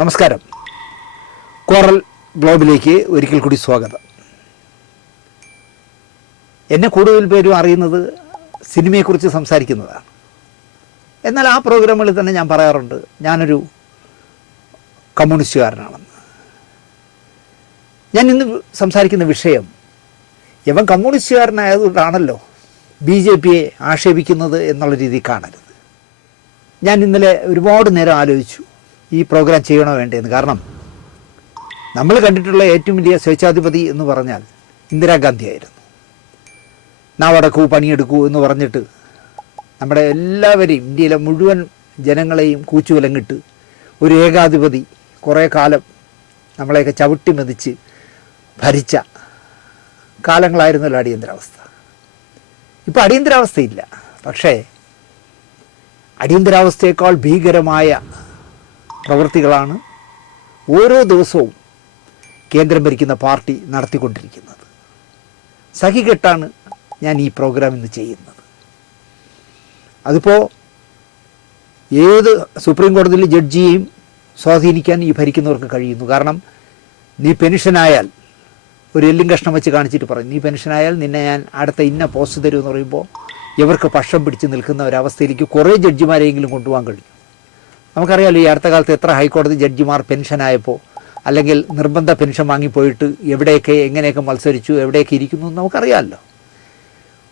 നമസ്കാരം. കോറൽ ഗ്ലോബിലേക്ക് ഒരിക്കൽ കൂടി സ്വാഗതം. എന്നെ കൂടുതൽ പേരും അറിയുന്നത് സിനിമയെക്കുറിച്ച് സംസാരിക്കുന്നതാണ്. എന്നാൽ ആ പ്രോഗ്രാമുകളിൽ തന്നെ ഞാൻ പറയാറുണ്ട് ഞാനൊരു കമ്മ്യൂണിസ്റ്റുകാരനാണെന്ന്. ഞാൻ ഇന്ന് സംസാരിക്കുന്ന വിഷയം ഇവൻ കമ്മ്യൂണിസ്റ്റുകാരനായതുകൊണ്ടാണല്ലോ BJP ആക്ഷേപിക്കുന്നത് എന്നുള്ള രീതിയിൽ കാണരുത്. ഞാൻ ഇന്നലെ ഒരുപാട് നേരം ആലോചിച്ചു ഈ പ്രോഗ്രാം ചെയ്യണോ വേണ്ടതെന്ന്. കാരണം നമ്മൾ കണ്ടിട്ടുള്ള ഏറ്റവും വലിയ സ്വേച്ഛാധിപതി എന്ന് പറഞ്ഞാൽ ഇന്ദിരാഗാന്ധിയായിരുന്നു. നാവടക്കൂ പണിയെടുക്കൂ എന്ന് പറഞ്ഞിട്ട് നമ്മുടെ എല്ലാവരെയും, ഇന്ത്യയിലെ മുഴുവൻ ജനങ്ങളെയും കൂച്ചുവിലങ്ങിട്ട് ഒരു ഏകാധിപതി കുറേ കാലം നമ്മളെയൊക്കെ ചവിട്ടി മെതിച്ച് ഭരിച്ച കാലങ്ങളായിരുന്നല്ലോ അടിയന്തരാവസ്ഥ. ഇപ്പോൾ അടിയന്തരാവസ്ഥയില്ല. പക്ഷേ അടിയന്തരാവസ്ഥയേക്കാൾ ഭീകരമായ പ്രവൃത്തികളാണ് ഓരോ ദിവസവും കേന്ദ്രം ഭരിക്കുന്ന പാർട്ടി നടത്തിക്കൊണ്ടിരിക്കുന്നത്. സഹികെട്ടാണ് ഞാൻ ഈ പ്രോഗ്രാം ഇന്ന് ചെയ്യുന്നത്. അതിപ്പോൾ ഏത് സുപ്രീം കോടതിയിലെ ജഡ്ജിയെയും സ്വാധീനിക്കാൻ ഈ ഭരിക്കുന്നവർക്ക് കഴിയുന്നു. കാരണം നീ പെൻഷനായാൽ ഒരു എല്ലും കഷ്ണം വെച്ച് കാണിച്ചിട്ട് പറയും, നീ പെൻഷനായാൽ നിന്നെ ഞാൻ അടുത്ത ഇന്ന പോസ്റ്റ് തരുമെന്ന് പറയുമ്പോൾ ഇവർക്ക് പക്ഷം പിടിച്ച് നിൽക്കുന്ന ഒരവസ്ഥയിലേക്ക് കുറേ ജഡ്ജിമാരെയെങ്കിലും കൊണ്ടുപോകാൻ കഴിയും. നമുക്കറിയാമല്ലോ ഈ അടുത്ത കാലത്ത് എത്ര ഹൈക്കോടതി ജഡ്ജിമാർ പെൻഷനായപ്പോൾ അല്ലെങ്കിൽ നിർബന്ധ പെൻഷൻ വാങ്ങിപ്പോയിട്ട് എവിടെയൊക്കെ എങ്ങനെയൊക്കെ മത്സരിച്ചു, എവിടെയൊക്കെ ഇരിക്കുന്നു എന്ന് നമുക്കറിയാമല്ലോ.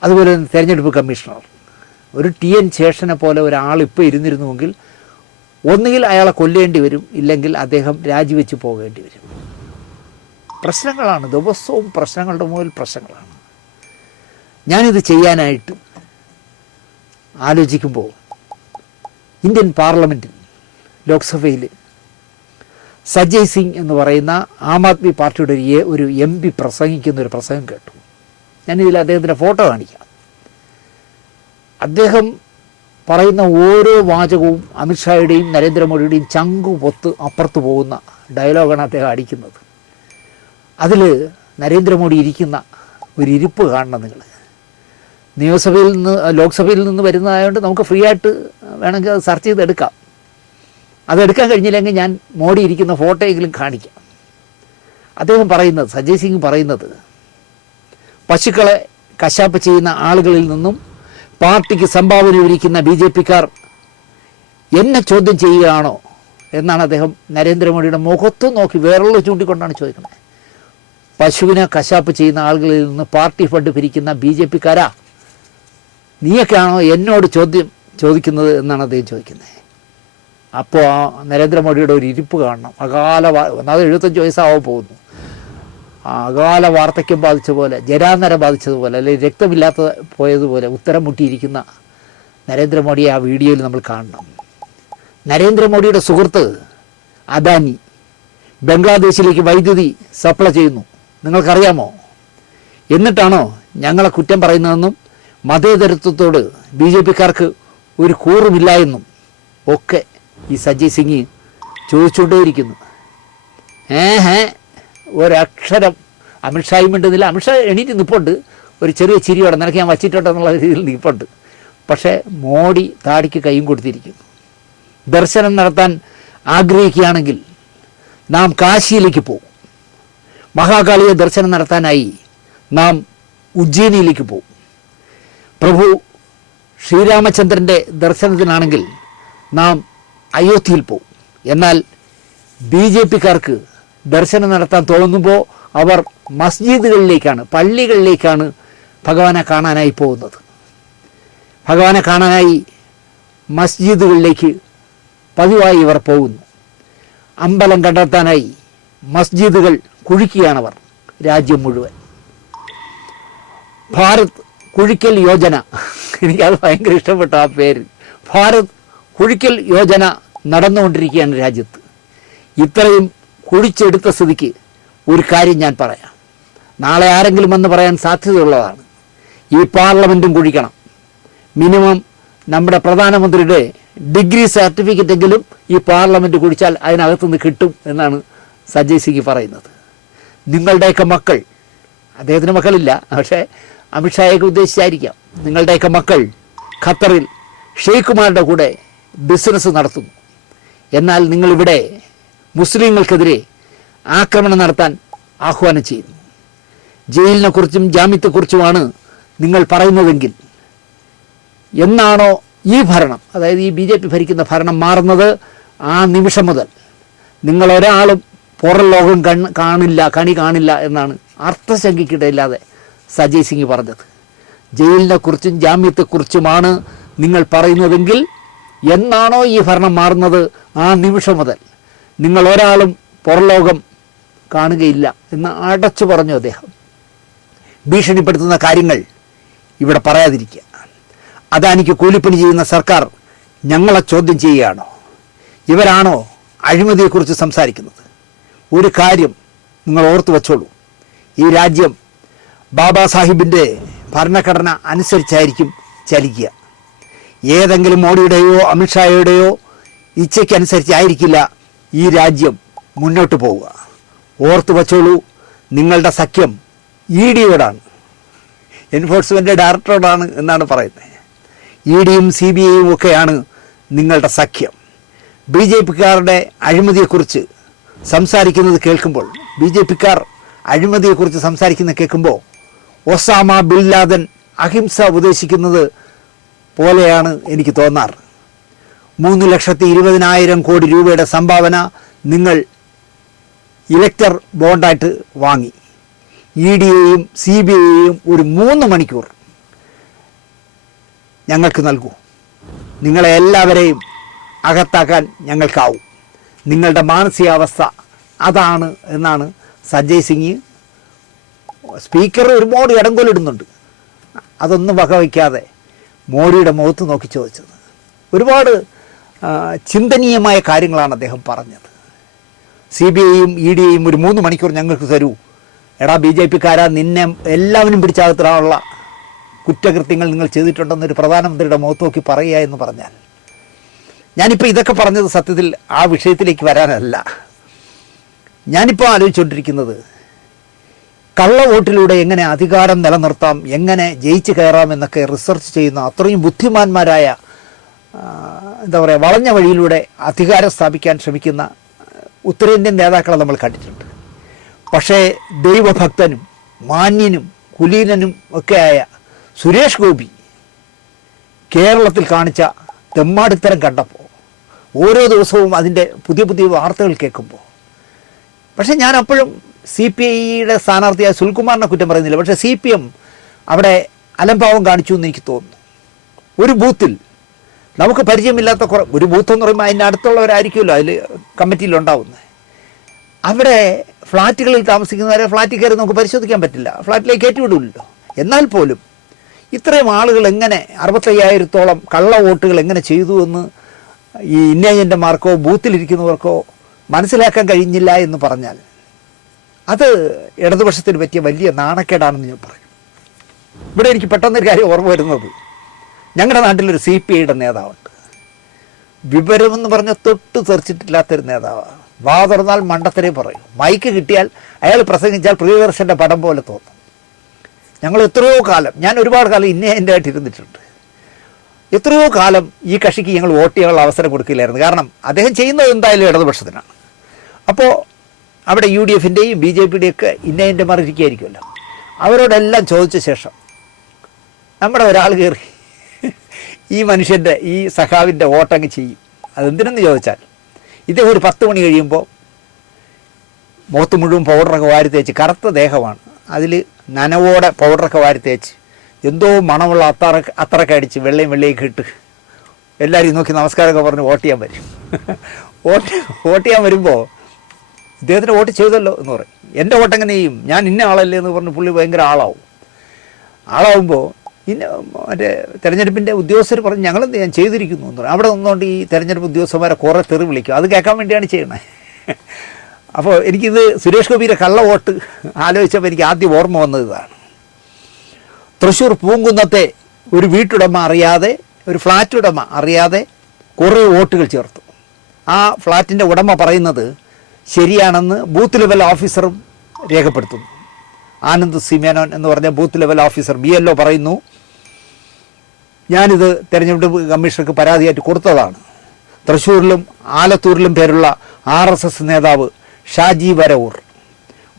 അതുപോലെ തെരഞ്ഞെടുപ്പ് കമ്മീഷണർ ഒരു TN ശേഷനെ പോലെ ഒരാളിപ്പോൾ ഇരുന്നിരുന്നുവെങ്കിൽ ഒന്നുകിൽ അയാളെ കൊല്ലേണ്ടി വരും, ഇല്ലെങ്കിൽ അദ്ദേഹം രാജിവെച്ച് പോകേണ്ടി വരും. പ്രശ്നങ്ങളാണ്, ദിവസവും പ്രശ്നങ്ങളുടെ മുകളിൽ പ്രശ്നങ്ങളാണ്. ഞാനിത് ചെയ്യാനായിട്ട് ആലോചിക്കുമ്പോൾ ഇന്ത്യൻ പാർലമെൻറ്റിൽ ലോക്സഭയിൽ സജയ് സിംഗ് എന്ന് പറയുന്ന ആം ആദ്മി പാർട്ടിയുടെ ഒരു MP പ്രസംഗിക്കുന്ന ഒരു പ്രസംഗം കേട്ടു. ഞാനിതിൽ അദ്ദേഹത്തിൻ്റെ ഫോട്ടോ കാണിക്കാം. അദ്ദേഹം പറയുന്ന ഓരോ വാചകവും അമിത്ഷായുടെയും നരേന്ദ്രമോദിയുടെയും ചങ്കു പൊത്ത് അപ്പുറത്ത് പോകുന്ന ഡയലോഗാണ് അദ്ദേഹം അടിക്കുന്നത്. അതിൽ നരേന്ദ്രമോദി ഇരിക്കുന്ന ഒരു ഇരിപ്പ് കാണണം നിങ്ങൾ. നിയമസഭയിൽ നിന്ന് ലോക്സഭയിൽ നിന്ന് വരുന്നതായതുകൊണ്ട് നമുക്ക് ഫ്രീ ആയിട്ട് വേണമെങ്കിൽ അത് സെർച്ച് ചെയ്തെടുക്കാം. അതെടുക്കാൻ കഴിഞ്ഞില്ലെങ്കിൽ ഞാൻ മോഡി ഇരിക്കുന്ന ഫോട്ടോയെങ്കിലും കാണിക്കാം. അദ്ദേഹം പറയുന്നത്, സജയ് സിംഗ് പറയുന്നത്, പശുക്കളെ കശാപ്പ് ചെയ്യുന്ന ആളുകളിൽ നിന്നും പാർട്ടിക്ക് സംഭാവന ഇരിക്കുന്ന BJPക്കാർ എന്നെ ചോദ്യം ചെയ്യുകയാണോ എന്നാണ് അദ്ദേഹം നരേന്ദ്രമോദിയുടെ മുഖത്ത് നോക്കി വിരൽ ചൂണ്ടിക്കൊണ്ടാണ് ചോദിക്കുന്നത്. പശുവിനെ കശാപ്പ് ചെയ്യുന്ന ആളുകളിൽ നിന്ന് പാർട്ടി ഫണ്ട് പിരിക്കുന്ന BJPക്കാരാ നീയൊക്കെയാണോ എന്നോട് ചോദിക്കുന്നത് എന്നാണ് അദ്ദേഹം ചോദിക്കുന്നത്. അപ്പോൾ ആ നരേന്ദ്രമോദിയുടെ ഒരു ഇരിപ്പ് കാണണം. ഒന്നാമത് 75 വയസ്സാവാൻ പോകുന്നു. അകാല വാർദ്ധക്യം ബാധിച്ച പോലെ, ജരാനരം ബാധിച്ചതുപോലെ, അല്ലെങ്കിൽ രക്തമില്ലാത്ത പോയതുപോലെ ഉത്തരം മുട്ടിയിരിക്കുന്ന നരേന്ദ്രമോദിയെ ആ വീഡിയോയിൽ നമ്മൾ കാണണം. നരേന്ദ്രമോദിയുടെ സുഹൃത്ത് അദാനി ബംഗ്ലാദേശിലേക്ക് വൈദ്യുതി സപ്ലൈ ചെയ്യുന്നു, നിങ്ങൾക്കറിയാമോ? എന്നിട്ടാണോ ഞങ്ങളെ കുറ്റം പറയുന്നതെന്നും മതേതരത്വത്തോട് BJPക്കാർക്ക് ഒരു കൂറുമില്ല എന്നും ഒക്കെ ഈ സജയ് സിംഗ് ചോദിച്ചുകൊണ്ടേയിരിക്കുന്നു. ഒരക്ഷരം അമിത്ഷായും മിണ്ടുന്നില്ല. അമിത്ഷാ എണീറ്റ് നിൽപ്പുണ്ട്, ഒരു ചെറിയ ചിരിയോടെ നിനക്ക് ഞാൻ വച്ചിട്ടുണ്ടെന്നുള്ള രീതിയിൽ നിൽപ്പുണ്ട്. പക്ഷേ മോഡി താടിക്ക് കൈയും കൊടുത്തിരിക്കുന്നു. ദർശനം നടത്താൻ ആഗ്രഹിക്കുകയാണെങ്കിൽ നാം കാശിയിലേക്ക് പോകും. മഹാകാളിയെ ദർശനം നടത്താനായി നാം ഉജ്ജയിനിയിലേക്ക് പോകും. പ്രഭു ശ്രീരാമചന്ദ്രൻ്റെ ദർശനത്തിനാണെങ്കിൽ നാം അയോധ്യയിൽ പോകും. എന്നാൽ BJPക്കാർക്ക് ദർശനം നടത്താൻ തോന്നുമ്പോൾ അവർ മസ്ജിദുകളിലേക്കാണ്, പള്ളികളിലേക്കാണ് ഭഗവാനെ കാണാനായി പോകുന്നത്. ഭഗവാനെ കാണാനായി മസ്ജിദുകളിലേക്ക് പതിവായി ഇവർ പോകുന്നു. അമ്പലം കണ്ടെത്താനായി മസ്ജിദുകൾ കുഴിക്കുകയാണവർ രാജ്യം മുഴുവൻ. ഭാരത് കുഴിക്കൽ യോജന, എനിക്കത് ഭയങ്കര ഇഷ്ടപ്പെട്ട ആ പേര്. ഭാരത് കുഴിക്കൽ യോജന നടന്നുകൊണ്ടിരിക്കുകയാണ് രാജ്യത്ത്. ഇത്രയും കുഴിച്ചെടുത്ത സ്ഥിതിക്ക് ഒരു കാര്യം ഞാൻ പറയാം. നാളെ ആരെങ്കിലും വന്ന് പറയാൻ സാധ്യതയുള്ളതാണ്. ഈ പാർലമെൻറ്റും കുഴിക്കണം. മിനിമം നമ്മുടെ പ്രധാനമന്ത്രിയുടെ ഡിഗ്രി സർട്ടിഫിക്കറ്റെങ്കിലും ഈ പാർലമെൻറ്റ് കുഴിച്ചാൽ അതിനകത്തുനിന്ന് കിട്ടും എന്നാണ് സജയ് സിംഗ് പറയുന്നത്. നിങ്ങളുടെയൊക്കെ മക്കൾ, അദ്ദേഹത്തിന് മക്കളില്ല, പക്ഷേ അമിത്ഷായൊക്കെ ഉദ്ദേശിച്ചായിരിക്കാം, നിങ്ങളുടെയൊക്കെ മക്കൾ ഖത്തറിൽ ഷെയ്ഖുമാരുടെ കൂടെ ബിസിനസ് നടത്തുന്നു. എന്നാൽ നിങ്ങളിവിടെ മുസ്ലിങ്ങൾക്കെതിരെ ആക്രമണം നടത്താൻ ആഹ്വാനം ചെയ്യുന്നു. ജയിലിനെക്കുറിച്ചും ജാമ്യത്തെക്കുറിച്ചുമാണ് നിങ്ങൾ പറയുന്നതെങ്കിൽ എന്നാണോ ഈ ഭരണം, അതായത് ഈ BJP ഭരിക്കുന്ന ഭരണം മാറുന്നത്, ആ നിമിഷം മുതൽ നിങ്ങളൊരാളും പുറം ലോകം കണി കാണില്ല എന്നാണ് അർത്ഥശങ്കയ്ക്കിടയില്ലാതെ സജയ് സിംഗ് പറഞ്ഞത്. ജയിലിനെക്കുറിച്ചും ജാമ്യത്തെക്കുറിച്ചുമാണ് നിങ്ങൾ പറയുന്നതെങ്കിൽ എന്നാണോ ഈ ഭരണം മാറുന്നത്, ആ നിമിഷം മുതൽ നിങ്ങളൊരാളും പുറം ലോകം കാണുകയില്ല എന്ന് അടച്ചു പറഞ്ഞു അദ്ദേഹം. ഭീഷണിപ്പെടുത്തുന്ന കാര്യങ്ങൾ ഇവിടെ പറയാതിരിക്കുക. അദാനിക്ക് കൂലിപ്പണി ചെയ്യുന്ന സർക്കാർ ഞങ്ങളെ ചോദ്യം ചെയ്യുകയാണോ? ഇവരാണോ അഴിമതിയെക്കുറിച്ച് സംസാരിക്കുന്നത്? ഒരു കാര്യം നിങ്ങൾ ഓർത്തു വച്ചോളൂ, ഈ രാജ്യം ബാബാ സാഹിബിൻ്റെ ഭരണഘടന അനുസരിച്ചായിരിക്കും ചലിക്കുക. ഏതെങ്കിലും മോഡിയുടെയോ അമിത്ഷായുടെയോ ഇച്ഛയ്ക്കനുസരിച്ചായിരിക്കില്ല ഈ രാജ്യം മുന്നോട്ട് പോവുക. ഓർത്തു വച്ചോളൂ, നിങ്ങളുടെ സഖ്യം EDയോടാണ്, എൻഫോഴ്സ്മെൻറ്റ് ഡയറക്ടറോടാണ് എന്നാണ് പറയുന്നത്. EDയും CBIയും ഒക്കെയാണ് നിങ്ങളുടെ സഖ്യം. BJPക്കാരുടെ അഴിമതിയെക്കുറിച്ച് സംസാരിക്കുന്നത് കേൾക്കുമ്പോൾ, BJPക്കാർ അഴിമതിയെക്കുറിച്ച് സംസാരിക്കുന്നത് കേൾക്കുമ്പോൾ ഒസാമ ബിൻ ലാദൻ അഹിംസ ഉപദേശിക്കുന്നത് പോലെയാണ് എനിക്ക് തോന്നാറ്. 3,20,000 കോടി രൂപയുടെ സംഭാവന നിങ്ങൾ ഇലക്ടർ ബോണ്ടായിട്ട് വാങ്ങി. EDയെയും CBIയെയും ഒരു 3 മണിക്കൂർ ഞങ്ങൾക്ക് നൽകൂ. നിങ്ങളെ എല്ലാവരെയും അകത്താക്കാൻ ഞങ്ങൾക്കാവും. നിങ്ങളുടെ മാനസികാവസ്ഥ അതാണ് എന്നാണ് സഞ്ജയ് സിംഗ്, സ്പീക്കർ ഒരുപാട് ഇടംകൊലിടുന്നുണ്ട്, അതൊന്നും വകവയ്ക്കാതെ മോഡിയുടെ മുഖത്ത് നോക്കി ചോദിച്ചത്. ഒരുപാട് ചിന്തനീയമായ കാര്യങ്ങളാണ് അദ്ദേഹം പറഞ്ഞത്. CBIയും EDയെയും ഒരു 3 മണിക്കൂർ ഞങ്ങൾക്ക് തരൂ. എടാ BJPക്കാരാ, നിന്നെ എല്ലാവരും പിടിച്ചകത്തിടാനുള്ള കുറ്റകൃത്യങ്ങൾ നിങ്ങൾ ചെയ്തിട്ടുണ്ടെന്നൊരു പ്രധാനമന്ത്രിയുടെ മുഖത്ത് നോക്കി പറയുക എന്ന് പറഞ്ഞാൽ, ഞാനിപ്പോൾ ഇതൊക്കെ പറഞ്ഞത് സത്യത്തിൽ ആ വിഷയത്തിലേക്ക് വരാനല്ല. ഞാനിപ്പോൾ ആലോചിച്ചുകൊണ്ടിരിക്കുന്നത് കള്ള വോട്ടിലൂടെ എങ്ങനെ അധികാരം നിലനിർത്താം, എങ്ങനെ ജയിച്ച് കയറാം എന്നൊക്കെ റിസർച്ച് ചെയ്യുന്ന അത്രയും ബുദ്ധിമാന്മാരായ, എന്താ പറയുക, വളഞ്ഞ വഴിയിലൂടെ അധികാരം സ്ഥാപിക്കാൻ ശ്രമിക്കുന്ന ഉത്തരേന്ത്യൻ നേതാക്കളെ നമ്മൾ കണ്ടിട്ടുണ്ട്. പക്ഷേ ദൈവഭക്തനും മാന്യനും കുലീനനും ഒക്കെയായ സുരേഷ് ഗോപി കേരളത്തിൽ കാണിച്ച തെമ്മാടിത്തരം കണ്ടപ്പോൾ, ഓരോ ദിവസവും അതിൻ്റെ പുതിയ പുതിയ വാർത്തകൾ കേൾക്കുമ്പോൾ, പക്ഷേ ഞാൻ അപ്പോഴും CPIയുടെ സ്ഥാനാർത്ഥിയായ സുൽകുമാറിനെ കുറ്റം പറയുന്നില്ല. പക്ഷേ CPM അവിടെ അലംഭാവം കാണിച്ചു എന്ന് എനിക്ക് തോന്നുന്നു. ഒരു ബൂത്തിൽ നമുക്ക് പരിചയമില്ലാത്ത ഒരു ബൂത്ത് എന്ന് പറയുമ്പോൾ അതിൻ്റെ അടുത്തുള്ളവരായിരിക്കുമല്ലോ അതിൽ കമ്മിറ്റിയിലുണ്ടാവുന്നത്. അവിടെ ഫ്ലാറ്റുകളിൽ താമസിക്കുന്നവരെ ഫ്ലാറ്റിൽ കയറി നമുക്ക് പരിശോധിക്കാൻ പറ്റില്ല, ഫ്ലാറ്റിലേക്ക് കയറ്റിവിടില്ലല്ലോ. എന്നാൽ പോലും ഇത്രയും ആളുകൾ എങ്ങനെ 65,000-ഓളം കള്ള വോട്ടുകൾ എങ്ങനെ ചെയ്തു എന്ന് ഈ ഇന്ത്യജന്റന്മാർക്കോ ബൂത്തിലിരിക്കുന്നവർക്കോ മനസ്സിലാക്കാൻ കഴിഞ്ഞില്ല എന്ന് പറഞ്ഞാൽ അത് ഇടതുപക്ഷത്തിന് പറ്റിയ വലിയ നാണക്കേടാണെന്ന് ഞാൻ പറയും. ഇവിടെ എനിക്ക് പെട്ടെന്നൊരു കാര്യം ഓർമ്മ വരുന്നത്, ഞങ്ങളുടെ നാട്ടിലൊരു CPIയുടെ നേതാവുണ്ട്. വിവരമെന്ന് പറഞ്ഞാൽ തൊട്ട് തെറിച്ചിട്ടില്ലാത്തൊരു നേതാവാണ്. വാ തുറന്നാൽ മണ്ടത്തരേ പറയും. മൈക്ക് കിട്ടിയാൽ അയാൾ പ്രസംഗിച്ചാൽ പ്രിയദർശൻ്റെ പടം പോലെ തോന്നും. ഞങ്ങൾ എത്രയോ കാലം, ഞാൻ ഒരുപാട് കാലം എൻ്റെ ആയിട്ട് ഇരുന്നിട്ടുണ്ട്. എത്രയോ കാലം ഈ കക്ഷിക്ക് ഞങ്ങൾ വോട്ട് ചെയ്യാനുള്ള അവസരം കൊടുക്കില്ലായിരുന്നു. കാരണം അദ്ദേഹം ചെയ്യുന്നത് എന്തായാലും ഇടതുപക്ഷത്തിനാണ്. അപ്പോൾ അവിടെ UDFൻ്റെയും BJPയുടെയും ഒക്കെ ഇന്ത്യൻ്റെമാർ ഇരിക്കുകയായിരിക്കുമല്ലോ. അവരോടെല്ലാം ചോദിച്ച ശേഷം നമ്മുടെ ഒരാൾ കയറി ഈ മനുഷ്യൻ്റെ, ഈ സഖാവിൻ്റെ വോട്ടങ്ങ് ചെയ്യും. അതെന്തിനെന്ന് ചോദിച്ചാൽ, ഇദ്ദേഹം ഒരു 10 മണി കഴിയുമ്പോൾ മുഖത്ത് മുഴുവൻ പൗഡറൊക്കെ വാരി തേച്ച്, കറുത്ത ദേഹമാണ്, അതിൽ നനവോടെ പൗഡറൊക്കെ വാരി തേച്ച് എന്തോ മണമുള്ള അത്തറൊക്കെ അടിച്ച് വെള്ളയൊക്കെ ഇട്ട് എല്ലാവരും നോക്കി നമസ്കാരമൊക്കെ പറഞ്ഞ് വോട്ട് ചെയ്യാൻ വരും. വോട്ട് ചെയ്യാൻ വരുമ്പോൾ ഇദ്ദേഹത്തിന് വോട്ട് ചെയ്തല്ലോ എന്ന് പറയും. എൻ്റെ വോട്ട് എങ്ങനെ ചെയ്യും, ഞാൻ ഇന്ന ആളല്ലേ എന്ന് പറഞ്ഞ് പുള്ളി ഭയങ്കര ആളാവുമ്പോൾ മറ്റേ തെരഞ്ഞെടുപ്പിൻ്റെ ഉദ്യോഗസ്ഥർ പറഞ്ഞ് ഞങ്ങളെന്ത് ഞാൻ ചെയ്തിരിക്കുന്നു എന്ന് പറയും. അവിടെ നിന്നുകൊണ്ട് ഈ തെരഞ്ഞെടുപ്പ് ഉദ്യോഗസ്ഥന്മാരെ കുറേ തെറി വിളിക്കും. അത് കേൾക്കാൻ വേണ്ടിയാണ് ചെയ്യണത്. അപ്പോൾ എനിക്കിത് സുരേഷ് ഗോപിയുടെ കള്ള വോട്ട് ആലോചിച്ചപ്പോൾ എനിക്ക് ആദ്യം ഓർമ്മ വന്നത് ഇതാണ്. തൃശ്ശൂർ പൂങ്കുന്നത്തെ ഒരു വീട്ടുടമ അറിയാതെ, ഒരു ഫ്ലാറ്റ് ഉടമ അറിയാതെ കുറേ വോട്ടുകൾ ചേർത്തു. ആ ഫ്ലാറ്റിൻ്റെ ഉടമ പറയുന്നത് ശരിയാണെന്ന് ബൂത്ത് ലെവൽ ഓഫീസറും രേഖപ്പെടുത്തുന്നു. ആനന്ദ് സി മേനോൻ എന്ന് പറഞ്ഞ ബൂത്ത് ലെവൽ ഓഫീസർ BLO പറയുന്നു, ഞാനിത് തെരഞ്ഞെടുപ്പ് കമ്മീഷണർക്ക് പരാതിയായിട്ട് കൊടുത്തതാണ്. തൃശ്ശൂരിലും ആലത്തൂരിലും പേരുള്ള RSS നേതാവ് ഷാജി വരവൂർ.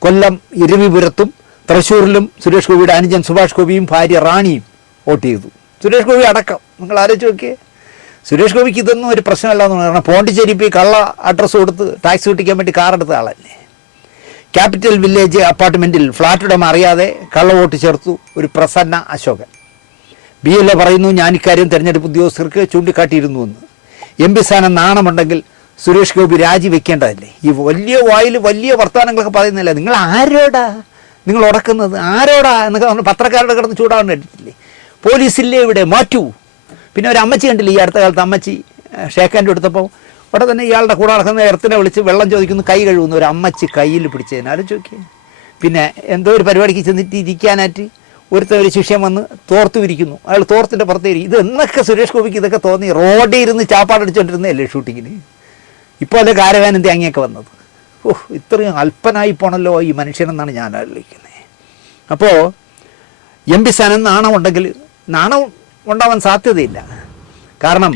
കൊല്ലം ഇരവിപുരത്തും തൃശ്ശൂരിലും സുരേഷ് ഗോപിയുടെ അനുജൻ സുഭാഷ് ഗോപിയും ഭാര്യ റാണിയും വോട്ട് ചെയ്തു. സുരേഷ് ഗോപി അടക്കം. നിങ്ങൾ ആലോചിച്ച് നോക്കിയേ. സുരേഷ് ഗോപിക്ക് ഇതൊന്നും ഒരു പ്രശ്നമല്ല എന്ന് പറഞ്ഞാൽ പോണ്ടിച്ചേരി പോയി കള്ള അഡ്രസ്സ് കൊടുത്ത് ടാക്സി കിട്ടിക്കാൻ വേണ്ടി കാറെടുത്ത ആളല്ലേ. ക്യാപിറ്റൽ വില്ലേജ് അപ്പാർട്ട്മെൻറ്റിൽ ഫ്ലാറ്റ് ഉടമ അറിയാതെ കള്ള വോട്ട് ചേർത്തു ഒരു പ്രസന്ന അശോകൻ. BLO പറയുന്നു, ഞാൻ ഇക്കാര്യം തെരഞ്ഞെടുപ്പ് ഉദ്യോഗസ്ഥർക്ക് ചൂണ്ടിക്കാട്ടിയിരുന്നു എന്ന്. MP സ്ഥാനം നാണമുണ്ടെങ്കിൽ സുരേഷ് ഗോപി രാജിവെക്കേണ്ടതല്ലേ? ഈ വലിയ വായിൽ വലിയ വർത്തമാനങ്ങളൊക്കെ പറയുന്നില്ല. നിങ്ങൾ ആരോടാ നിങ്ങൾ ഉടക്കുന്നത്? ആരോടാ എന്നൊക്കെ നമ്മൾ പത്രക്കാരുടെ കിടന്ന് ചൂടാവാൻ വേണ്ടിയിട്ടില്ലേ? പോലീസില്ലേ ഇവിടെ? മാറ്റൂ. പിന്നെ ഒരു അമ്മച്ചി കണ്ടില്ല ഈ അടുത്ത കാലത്ത്, അമ്മച്ചി ഷേക്കാൻ്റെ എടുത്തപ്പോൾ അവിടെ തന്നെ ഇയാളുടെ കൂടെ നടക്കുന്ന എർത്തിനെ വിളിച്ച് വെള്ളം ചോദിക്കുന്നു, കൈ കഴുകുന്നു. ഒരു അമ്മച്ചി കയ്യിൽ പിടിച്ചതിന് ആലോചിച്ച് നോക്കിയേ. പിന്നെ എന്തോ ഒരു പരിപാടിക്ക് ചെന്നിട്ട് ഇരിക്കാനായിട്ട് ഒരു ശിഷ്യം വന്ന് തോർത്തു ഇരിക്കുന്നു. അയാൾ തോർത്തിൻ്റെ പുറത്തേ ഇരിക്കും. ഇത് എന്നൊക്കെ സുരേഷ് ഗോപിക്ക് ഇതൊക്കെ തോന്നി? റോഡിൽ ഇരുന്ന് ചാപ്പാടടിച്ചുകൊണ്ടിരുന്നതല്ലേ ഷൂട്ടിങ്ങിന്? ഇപ്പോൾ അല്ലേ കാരവാനും തേങ്ങയൊക്കെ വന്നത്? ഇത്രയും അല്പനായി പോണല്ലോ ഈ മനുഷ്യനെന്നാണ് ഞാൻ ആലോചിക്കുന്നത്. അപ്പോൾ MP സ്ഥാനം നാണമുണ്ടെങ്കിൽ, നാണം ഉണ്ടാവാൻ സാധ്യതയില്ല. കാരണം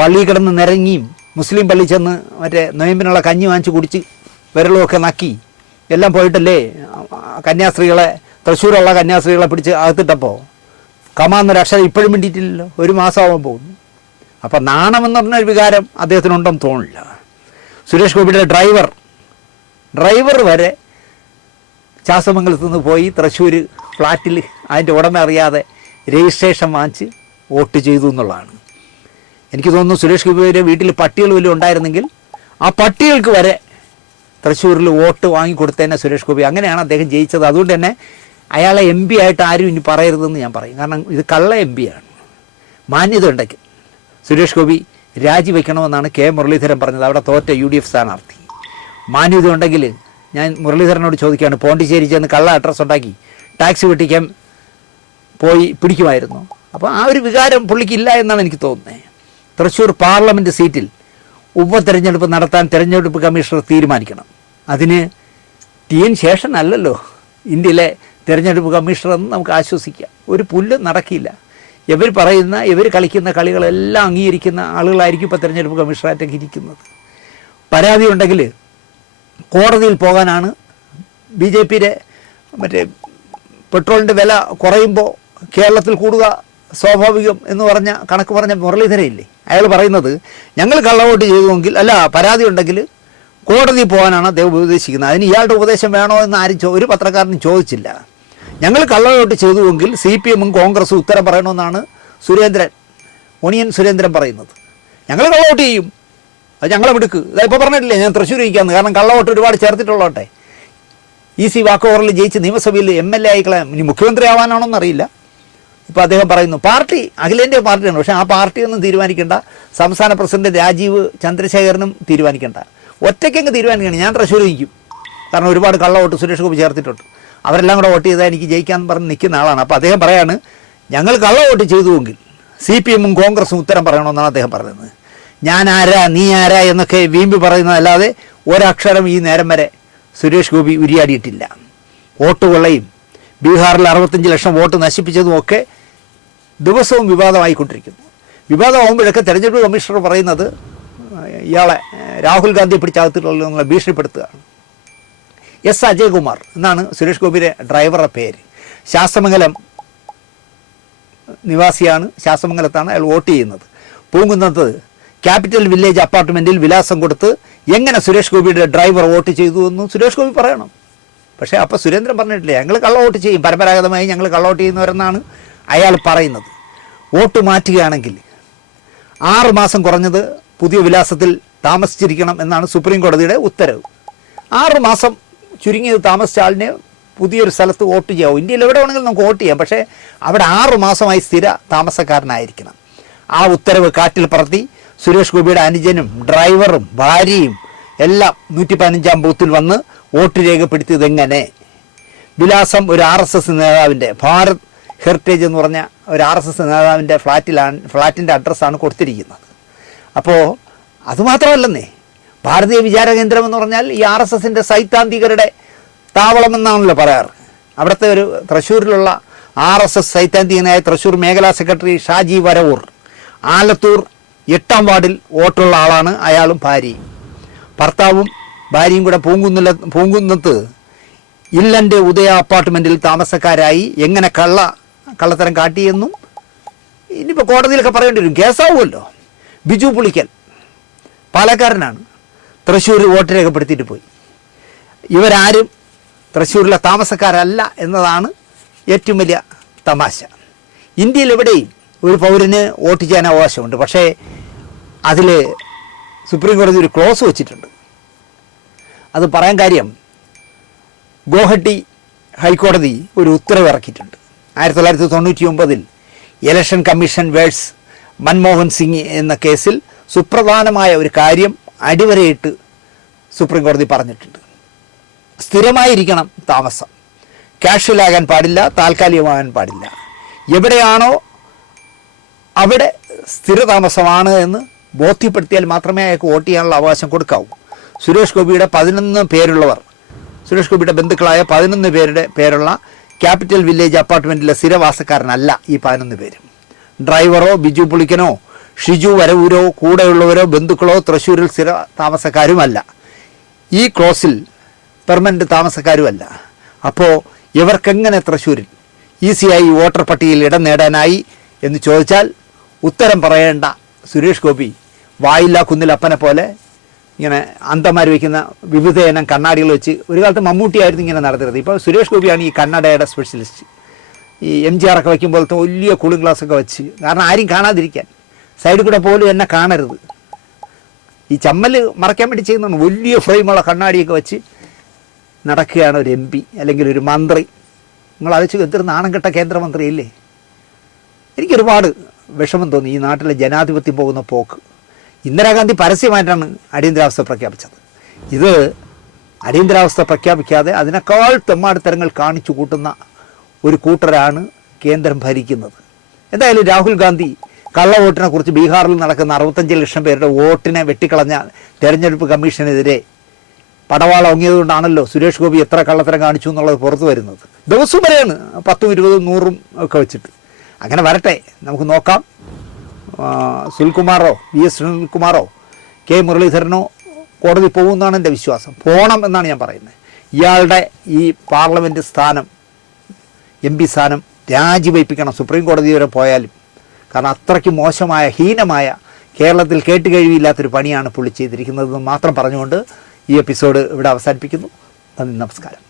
പള്ളി കിടന്ന് നിരങ്ങിയും മുസ്ലിം പള്ളി ചെന്ന് മറ്റേ നൊയമ്പിനുള്ള കഞ്ഞി വാങ്ങിച്ച് കുടിച്ച് വിരലുമൊക്കെ നക്കി എല്ലാം പോയിട്ടല്ലേ കന്യാസ്ത്രീകളെ, തൃശ്ശൂരുള്ള കന്യാസ്ത്രീകളെ പിടിച്ച് അകത്തിട്ടപ്പോൾ കമാന്നൊരു അക്ഷരം ഇപ്പോഴും വേണ്ടിയിട്ടില്ലല്ലോ. ഒരു മാസമാവാൻ പോകുന്നു. അപ്പോൾ നാണമെന്ന് പറഞ്ഞൊരു വികാരം അദ്ദേഹത്തിനുണ്ടെന്ന് തോന്നില്ല. സുരേഷ് ഗോപിയുടെ ഡ്രൈവർ വരെ ചാസമംഗലത്ത് നിന്ന് പോയി തൃശ്ശൂർ ഫ്ലാറ്റിൽ അതിൻ്റെ ഉടമ അറിയാതെ രജിസ്ട്രേഷൻ വാങ്ങിച്ച് വോട്ട് ചെയ്തു എന്നുള്ളതാണ്. എനിക്ക് തോന്നുന്നു സുരേഷ് ഗോപിയുടെ വീട്ടിൽ പട്ടികൾ വല്ലതും ഉണ്ടായിരുന്നെങ്കിൽ ആ പട്ടികൾക്ക് വരെ തൃശ്ശൂരിൽ വോട്ട് വാങ്ങിക്കൊടുത്തതന്നെ സുരേഷ് ഗോപി. അങ്ങനെയാണ് അദ്ദേഹം ജയിച്ചത്. അതുകൊണ്ട് തന്നെ അയാളെ MP ആയിട്ട് ആരും ഇനി പറയരുതെന്ന് ഞാൻ പറയും. കാരണം ഇത് കള്ള MP ആണ്. മാന്യത ഉണ്ടെങ്കിൽ സുരേഷ് ഗോപി രാജിവെക്കണമെന്നാണ് K മുരളീധരൻ പറഞ്ഞത്, അവിടെ തോറ്റ UDF സ്ഥാനാർത്ഥി. മാന്യത ഉണ്ടെങ്കിൽ ഞാൻ മുരളീധരനോട് ചോദിക്കുകയാണ്, പോണ്ടിച്ചേരി ചെന്ന് കള്ള അഡ്രസ്സ് ഉണ്ടാക്കി ടാക്സി വെട്ടിക്കാൻ പോയി പിടിക്കുമായിരുന്നു. അപ്പോൾ ആ ഒരു വികാരം പുള്ളിക്കില്ല എന്നാണ് എനിക്ക് തോന്നുന്നത്. തൃശ്ശൂർ പാർലമെൻറ്റ് സീറ്റിൽ ഉപതെരഞ്ഞെടുപ്പ് നടത്താൻ തെരഞ്ഞെടുപ്പ് കമ്മീഷണർ തീരുമാനിക്കണം. അതിന് TN ശേഷൻ അല്ലല്ലോ ഇന്ത്യയിലെ തെരഞ്ഞെടുപ്പ് കമ്മീഷണർ എന്ന് നമുക്ക് ആശ്വസിക്കാം. ഒരു പുല്ല് നടക്കില്ല. ഇവർ കളിക്കുന്ന കളികളെല്ലാം അംഗീകരിക്കുന്ന ആളുകളായിരിക്കും ഇപ്പോൾ തെരഞ്ഞെടുപ്പ് കമ്മീഷണറായിട്ടൊക്കെ ഇരിക്കുന്നത്. പരാതി ഉണ്ടെങ്കിൽ കോടതിയിൽ പോകാനാണ് BJPയുടെ മറ്റേ പെട്രോളിൻ്റെ വില കുറയുമ്പോൾ കേരളത്തിൽ കൂടുക സ്വാഭാവികം എന്ന് പറഞ്ഞ കണക്ക് പറഞ്ഞ മുരളീധരയില്ലേ, അയാൾ പറയുന്നത് ഞങ്ങൾ കള്ളവോട്ട് ചെയ്തുവെങ്കിൽ അല്ല പരാതി ഉണ്ടെങ്കിൽ കോടതി പോകാനാണ് അദ്ദേഹം ഉപദേശിക്കുന്നത്. അതിന് ഇയാളുടെ ഉപദേശം വേണോ എന്ന് ആരും ഒരു പത്രക്കാരനും ചോദിച്ചില്ല. ഞങ്ങൾ കള്ളവോട്ട് ചെയ്തുവെങ്കിൽ CPM കോൺഗ്രസും ഉത്തരം പറയണമെന്നാണ് ഒണിയൻ സുരേന്ദ്രൻ പറയുന്നത്. ഞങ്ങൾ കള്ളവോട്ട് ചെയ്യും, അത് ഞങ്ങളെ മിടുക്ക്. ഇതായിപ്പോൾ പറഞ്ഞിട്ടില്ലേ ഞാൻ തൃശ്ശൂർ ഇരിക്കാമെന്ന്. കാരണം കള്ളവോട്ട് ഒരുപാട് ചേർത്തിട്ടുള്ളോട്ടെ. EC വാക്ക് ഓവറിൽ ജയിച്ച് നിയമസഭയിൽ MLA ആയിക്കളയാം. ഇനി മുഖ്യമന്ത്രി ആവാനാണോന്നറിയില്ല. ഇപ്പോൾ അദ്ദേഹം പറയുന്നു പാർട്ടി അഖിലേന്ത്യാ പാർട്ടിയാണ്, പക്ഷേ ആ പാർട്ടിയൊന്നും തീരുമാനിക്കേണ്ട, സംസ്ഥാന പ്രസിഡന്റ് രാജീവ് ചന്ദ്രശേഖരനും തീരുമാനിക്കേണ്ട, ഒറ്റയ്ക്കങ്ങ് തീരുമാനിക്കണം ഞാൻ തൃശ്ശൂർ നിൽക്കും. കാരണം ഒരുപാട് കള്ളവോട്ട് സുരേഷ് ഗോപി ചേർത്തിട്ടുണ്ട്, അവരെല്ലാം കൂടെ വോട്ട് ചെയ്താൽ എനിക്ക് ജയിക്കാമെന്ന് പറഞ്ഞ് നിൽക്കുന്ന ആളാണ്. അപ്പോൾ അദ്ദേഹം പറയാണ് ഞങ്ങൾ കള്ളവോട്ട് ചെയ്തുവെങ്കിൽ CPM കോൺഗ്രസും ഉത്തരം പറയണമെന്നാണ് അദ്ദേഹം പറയുന്നത്. ഞാൻ ആരാ നീ ആരാ എന്നൊക്കെ വീമ്പി പറയുന്നതല്ലാതെ ഒരക്ഷരം ഈ നേരം വരെ സുരേഷ് ഗോപി ഉരിയാടിയിട്ടില്ല. വോട്ട് കൊള്ളയും ബീഹാറിൽ 65 ലക്ഷം വോട്ട് നശിപ്പിച്ചതുമൊക്കെ ദിവസവും വിവാദമായിക്കൊണ്ടിരിക്കുന്നു. വിവാദമാകുമ്പോഴൊക്കെ തെരഞ്ഞെടുപ്പ് കമ്മീഷണർ പറയുന്നത് ഇയാളെ രാഹുൽ ഗാന്ധിയെ പിടിച്ചകത്തിട്ടുള്ള ഭീഷണിപ്പെടുത്തുകയാണ്. S. അജയ്കുമാർ എന്നാണ് സുരേഷ് ഗോപിയുടെ ഡ്രൈവറുടെ പേര്. ശാസ്തമംഗലം നിവാസിയാണ്. ശാസ്തമംഗലത്താണ് അയാൾ വോട്ട് ചെയ്യുന്നത്. പൂങ്കുന്നത്ത് ക്യാപിറ്റൽ വില്ലേജ് അപ്പാർട്ട്മെൻറ്റിൽ വിലാസം കൊടുത്ത് എങ്ങനെ സുരേഷ് ഗോപിയുടെ ഡ്രൈവർ വോട്ട് ചെയ്തു എന്നും സുരേഷ് ഗോപി പറയണം. പക്ഷേ അപ്പോൾ സുരേന്ദ്രൻ പറഞ്ഞിട്ടില്ല ഞങ്ങൾ കള്ളവോട്ട് ചെയ്യും, പരമ്പരാഗതമായി ഞങ്ങൾ കള്ളവോട്ട് ചെയ്യുന്നവരെന്നാണ് അയാൾ പറയുന്നത്. വോട്ട് മാറ്റുകയാണെങ്കിൽ 6 മാസം കുറഞ്ഞത് പുതിയ വിലാസത്തിൽ താമസിച്ചിരിക്കണം എന്നാണ് സുപ്രീം കോടതിയുടെ ഉത്തരവ്. 6 മാസം ചുരുങ്ങിയത് താമസിച്ച ആളിനെ പുതിയൊരു സ്ഥലത്ത് വോട്ട് ചെയ്യാവും. ഇന്ത്യയിൽ എവിടെ വേണമെങ്കിലും നമുക്ക് വോട്ട് ചെയ്യാം, പക്ഷേ അവിടെ 6 മാസമായി സ്ഥിര താമസക്കാരനായിരിക്കണം. ആ ഉത്തരവ് കാറ്റിൽ പറത്തി സുരേഷ് ഗോപിയുടെ അനുജനും ഡ്രൈവറും ഭാര്യയും എല്ലാം 115-ാം ബൂത്തിൽ വന്ന് വോട്ട് രേഖപ്പെടുത്തിയതെങ്ങനെ? വിലാസം ഒരു RSS നേതാവിൻ്റെ, ഭാരത് ഹെറിറ്റേജ് എന്ന് പറഞ്ഞ ഒരു RSS നേതാവിൻ്റെ ഫ്ലാറ്റിൻ്റെ അഡ്രസ്സാണ് കൊടുത്തിരിക്കുന്നത്. അപ്പോൾ അതുമാത്രമല്ലെന്നേ, ഭാരതീയ വിചാര കേന്ദ്രം എന്ന് പറഞ്ഞാൽ ഈ RSSൻ്റെ സൈദ്ധാന്തികരുടെ താവളമെന്നാണല്ലോ പറയാറ്. അവിടുത്തെ ഒരു തൃശ്ശൂരിലുള്ള RSS സൈദ്ധാന്തികനായ തൃശ്ശൂർ മേഖലാ സെക്രട്ടറി ഷാജി വരവൂർ, ആലത്തൂർ 8-ാം വാർഡിൽ വോട്ടുള്ള ആളാണ്. അയാളും ഭാര്യയും ഭർത്താവും ഭാര്യയും കൂടെ പൂങ്കുന്നത്ത് ഇല്ലൻ്റെ ഉദയ അപ്പാർട്ട്മെൻറ്റിൽ താമസക്കാരായി എങ്ങനെ കള്ളത്തരം കാട്ടിയെന്നും ഇനിയിപ്പോൾ കോടതിയിലൊക്കെ പറയേണ്ടി വരും, കേസാവുമല്ലോ. ബിജു പുളിക്കൽ പാലക്കാരനാണ്, തൃശ്ശൂർ വോട്ട് രേഖപ്പെടുത്തിയിട്ട് പോയി. ഇവരാരും തൃശ്ശൂരിലെ താമസക്കാരല്ല എന്നതാണ് ഏറ്റവും വലിയ തമാശ. ഇന്ത്യയിൽ എവിടെയും ഒരു പൗരന് വോട്ട് ചെയ്യാൻ അവകാശമുണ്ട്. പക്ഷേ അതിൽ സുപ്രീം കോടതി ഒരു ക്ലോസ് വച്ചിട്ടുണ്ട്. അത് പറയാൻ കാര്യം, ഗോഹട്ടി ഹൈക്കോടതി ഒരു ഉത്തരവ് ഇറക്കിയിട്ടുണ്ട്. 1999 election commission versus Manmohan Singh എന്ന കേസിൽ സുപ്രധാനമായ ഒരു കാര്യം അടിവരയിട്ട് സുപ്രീം കോടതി പറഞ്ഞിട്ടുണ്ട്. സ്ഥിരമായിരിക്കണം താമസം, കാഷ്വലാകാൻ പാടില്ല, താൽക്കാലികമാകാൻ പാടില്ല. എവിടെയാണോ അവിടെ സ്ഥിരതാമസമാണ് എന്ന് ബോധ്യപ്പെടുത്തിയാൽ മാത്രമേ അയാൾക്ക് വോട്ട് ചെയ്യാനുള്ള അവകാശം കൊടുക്കാവൂ. സുരേഷ് ഗോപിയുടെ 11 പേരുള്ളവർ, സുരേഷ് ഗോപിയുടെ ബന്ധുക്കളായ 11 പേരുള്ള ക്യാപിറ്റൽ വില്ലേജ് അപ്പാർട്ട്മെൻറ്റിലെ സ്ഥിരവാസക്കാരനല്ല ഈ 11 പേരും. ഡ്രൈവറോ ബിജു പുളിക്കനോ ഷിജു വരവൂരോ കൂടെയുള്ളവരോ ബന്ധുക്കളോ തൃശ്ശൂരിൽ സ്ഥിര താമസക്കാരുമല്ല. ഈ ക്ലോസിൽ പെർമനൻ്റ് താമസക്കാരുമല്ല. അപ്പോൾ ഇവർക്കെങ്ങനെ തൃശ്ശൂരിൽ ഈസിയായി വോട്ടർ പട്ടികയിൽ ഇടം നേടാനായി എന്ന് ചോദിച്ചാൽ ഉത്തരം പറയേണ്ട സുരേഷ് ഗോപി വായില്ല കുന്നിലപ്പനെ പോലെ ഇങ്ങനെ അന്തമാർ വയ്ക്കുന്ന വിവിധയിനം കണ്ണാടികൾ വെച്ച്, ഒരു കാലത്ത് മമ്മൂട്ടിയായിരുന്നു ഇങ്ങനെ നടത്തുന്നത്. ഇപ്പോൾ സുരേഷ് ഗോപിയാണ് ഈ കണ്ണടയുടെ സ്പെഷ്യലിസ്റ്റ്. ഈ MGR ഒക്കെ വയ്ക്കുമ്പോഴത്തെ വലിയ കൂളിംഗ് ഗ്ലാസ്സൊക്കെ വെച്ച്, കാരണം ആരും കാണാതിരിക്കാൻ, സൈഡിൽ കൂടെ പോലും എന്നെ കാണരുത്, ഈ ചമ്മൽ മറയ്ക്കാൻ വേണ്ടി ചെയ്യുന്നതാണ്. വലിയ ഫ്രെയിമുള്ള കണ്ണാടിയൊക്കെ വെച്ച് നടക്കുകയാണ് ഒരു MP അല്ലെങ്കിൽ ഒരു മന്ത്രി. നിങ്ങൾ ആലോചിച്ച് എന്തൊരു നാണം കെട്ട കേന്ദ്രമന്ത്രിയല്ലേ. എനിക്കൊരുപാട് വിഷമം തോന്നി ഈ നാട്ടിലെ ജനാധിപത്യം പോകുന്ന പോക്ക്. ഇന്ദിരാഗാന്ധി പരസ്യമായിട്ടാണ് അടിയന്തരാവസ്ഥ പ്രഖ്യാപിച്ചത്. ഇത് അടിയന്തരാവസ്ഥ പ്രഖ്യാപിക്കാതെ അതിനേക്കാൾ തെമ്മാടിത്തരങ്ങൾ കാണിച്ചു കൂട്ടുന്ന ഒരു കൂട്ടരാണ് കേന്ദ്രം ഭരിക്കുന്നത്. എന്തായാലും രാഹുൽ ഗാന്ധി കള്ളവോട്ടിനെ കുറിച്ച് ബീഹാറിൽ നടക്കുന്ന 65 ലക്ഷം പേരുടെ വോട്ടിനെ വെട്ടിക്കളഞ്ഞ തെരഞ്ഞെടുപ്പ് കമ്മീഷനെതിരെ പടവാള ഒങ്ങിയതുകൊണ്ടാണല്ലോ സുരേഷ് ഗോപി എത്ര കള്ളത്തരം കാണിച്ചു എന്നുള്ളത് പുറത്തു വരുന്നത്. ദിവസവും വരെയാണ് 10, 20, 100 ഒക്കെ വെച്ചിട്ട്. അങ്ങനെ വരട്ടെ, നമുക്ക് നോക്കാം. സുനിൽകുമാറോ VS സുനിൽകുമാറോ K മുരളീധരനോ കോടതി പോകുമെന്നാണ് എൻ്റെ വിശ്വാസം. പോകണം എന്നാണ് ഞാൻ പറയുന്നത്. ഇയാളുടെ ഈ പാർലമെൻറ്റ് സ്ഥാനം, MP സ്ഥാനം രാജിവയ്പ്പിക്കണം, സുപ്രീം കോടതി വരെ പോയാലും. കാരണം അത്രയ്ക്ക് മോശമായ, ഹീനമായ, കേരളത്തിൽ കേട്ടുകഴിവില്ലാത്തൊരു പണിയാണ് പുള്ളി ചെയ്തിരിക്കുന്നതെന്ന് മാത്രം പറഞ്ഞുകൊണ്ട് ഈ എപ്പിസോഡ് ഇവിടെ അവസാനിപ്പിക്കുന്നു. നന്ദി, നമസ്കാരം.